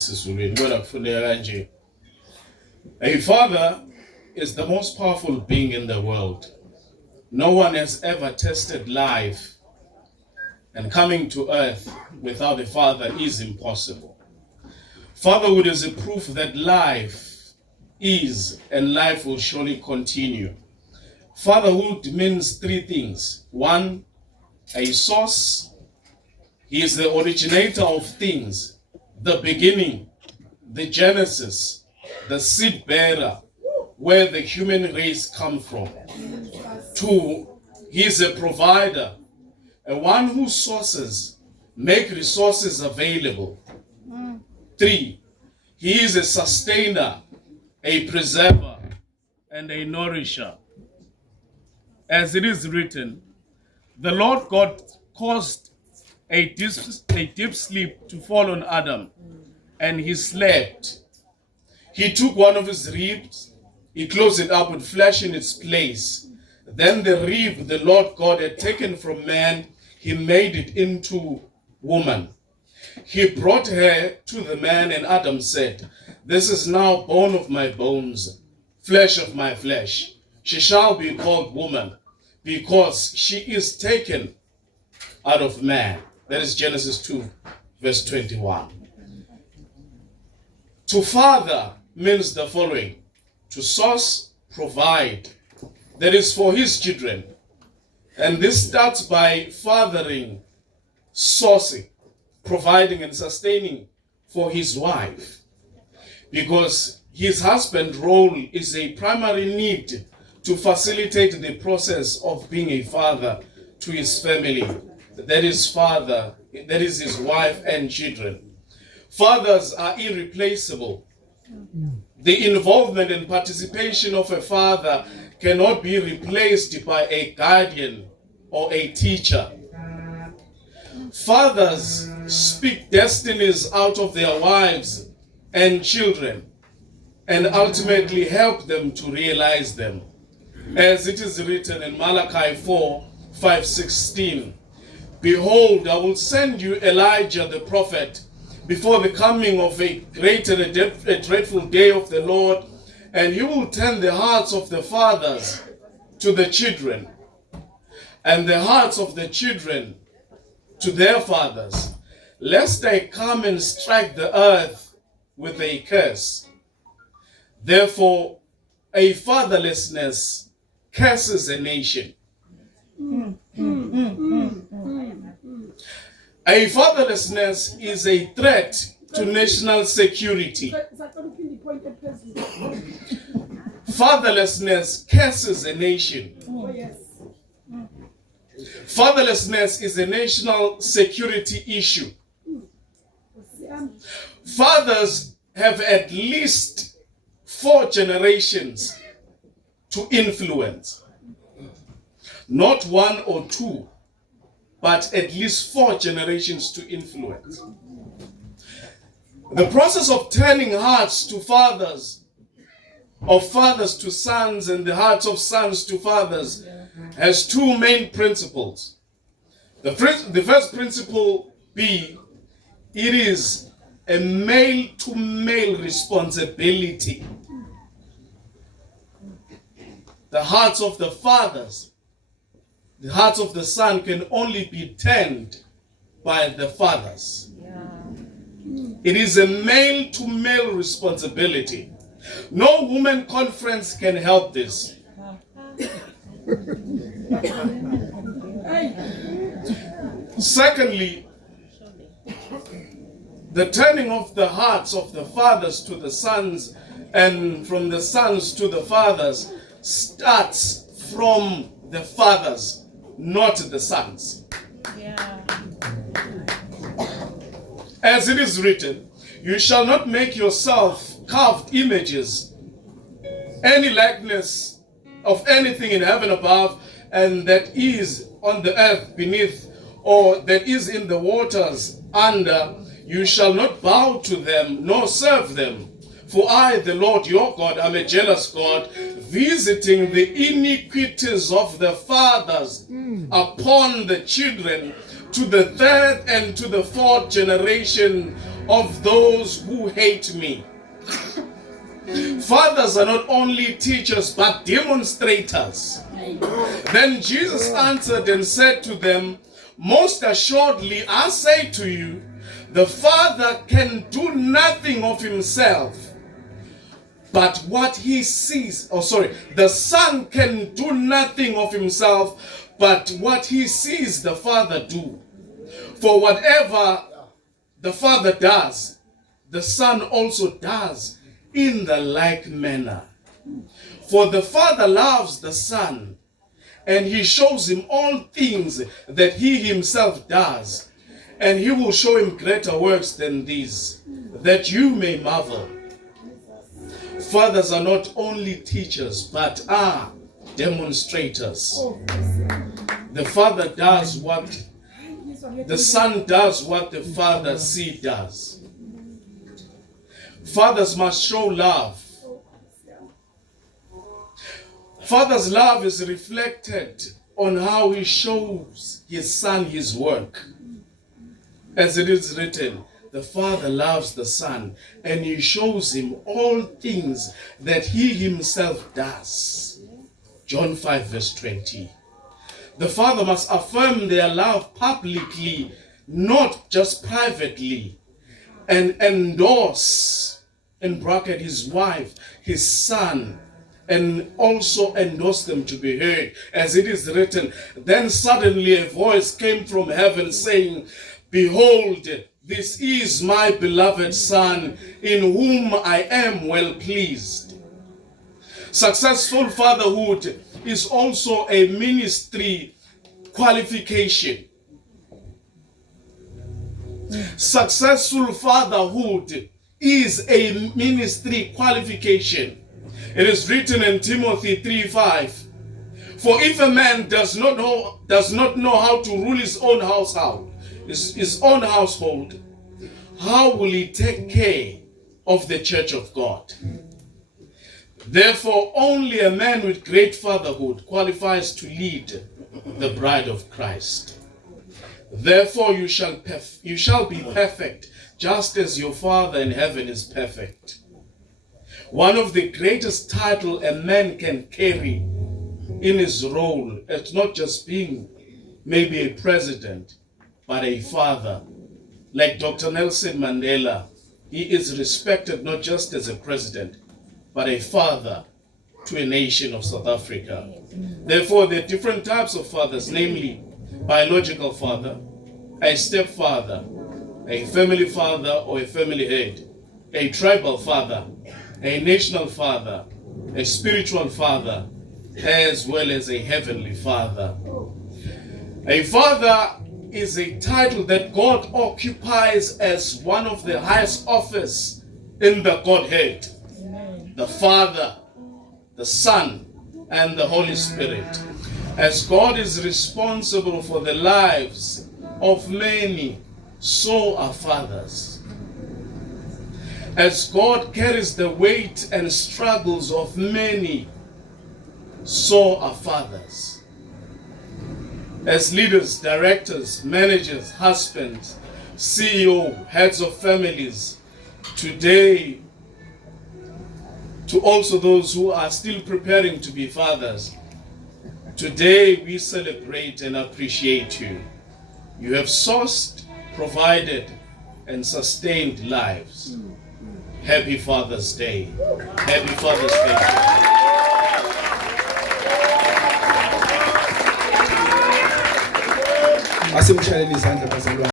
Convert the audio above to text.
A father is the most powerful being in the world. No one has ever tested life, and coming to earth without a father is impossible. Fatherhood is a proof that life is and life will surely continue. Fatherhood means three things. One, a source. He is the originator of things, the beginning, the genesis, the seed bearer, where the human race come from. Two, he is a provider, a one whose sources make resources available. Three, he is a sustainer, a preserver, and a nourisher. As it is written, the Lord God caused a deep sleep to fall on Adam, and he slept. He took one of his ribs, he closed it up with flesh in its place. Then the rib the Lord God had taken from man, he made it into woman. He brought her to the man, and Adam said, "This is now bone of my bones, flesh of my flesh. She shall be called woman, because she is taken out of man." That is Genesis 2, verse 21. To father means the following: to source, provide. That is for his children. And this starts by fathering, sourcing, providing and sustaining for his wife. Because his husband's role is a primary need to facilitate the process of being a father to his family. That is his wife and children. Fathers are irreplaceable. The involvement and participation of a father cannot be replaced by a guardian or a teacher. Fathers speak destinies out of their wives and children and ultimately help them to realize them. As it is written in Malachi 4:5-16, "Behold, I will send you Elijah the prophet before the coming of a great and a dreadful day of the Lord, and he will turn the hearts of the fathers to the children, and the hearts of the children to their fathers, lest I come and strike the earth with a curse. Therefore, a fatherlessness curses a nation." A fatherlessness is a threat to national security. Fatherlessness curses a nation. Fatherlessness is a national security issue. Fathers have at least 4 generations to influence. Not 1 or 2, but at least 4 generations to influence. The process of turning hearts to fathers, of fathers to sons, and the hearts of sons to fathers has 2 main principles. The first principle be, it is a male-to-male responsibility. The hearts of the fathers, the hearts of the son can only be turned by the fathers. It is a male-to-male responsibility. No women conference can help this. Secondly, the turning of the hearts of the fathers to the sons and from the sons to the fathers starts from the fathers, not the sons. As it is written, "You shall not make yourself carved images, any likeness of anything in heaven above, and that is on the earth beneath, or that is in the waters under. You shall not bow to them, nor serve them. For I, the Lord your God, am a jealous God, visiting the iniquities of the fathers upon the children, to the 3rd and to the 4th generation of those who hate me. Fathers are not only teachers, but demonstrators. Then Jesus answered and said to them, most assuredly, I say to you, the Father can do nothing of himself, but what he sees, the Son can do nothing of himself, but what he sees the Father do. For whatever the Father does, the Son also does in the like manner. For the Father loves the Son, and he shows him all things that he himself does, and he will show him greater works than these, that you may marvel. Fathers are not only teachers, but are demonstrators. The Father does what the Son does, what the Father does. Fathers must show love. Father's love is reflected on how he shows his Son his work. As it is written, the Father loves the Son, and he shows him all things that he himself does. John 5 verse 20. The Father must affirm their love publicly, not just privately, and endorse, in bracket, his wife, his Son, and also endorse them to be heard. As it is written, then suddenly a voice came from heaven saying, behold, this is my beloved Son, in whom I am well pleased. Successful fatherhood is also a ministry qualification. Successful fatherhood is a ministry qualification. It is written in Timothy 3:5. For if a man does not know how to rule his own household, how will he take care of the church of God? Therefore, only a man with great fatherhood qualifies to lead the bride of Christ. Therefore, you shall be perfect, just as your Father in heaven is perfect. One of the greatest titles a man can carry in his role, it's not just being maybe a president, but a father. Like Dr. Nelson Mandela, he is respected not just as a president, but a father to a nation of South Africa. Therefore, there are different types of fathers, namely biological father, a stepfather, a family father or a family head, a tribal father, a national father, a spiritual father, as well as a heavenly father. A father is a title that God occupies as one of the highest office in the Godhead. The Father, the Son, and the Holy Spirit. As God is responsible for the lives of many, so are fathers. As God carries the weight and struggles of many, so are fathers. As leaders, directors, managers, husbands, CEO, heads of families, today, to also those who are still preparing to be fathers, today we celebrate and appreciate you. You have sourced, provided, and sustained lives. Happy Father's Day. Happy Father's Day. Asimshaleni izandla bazalwane.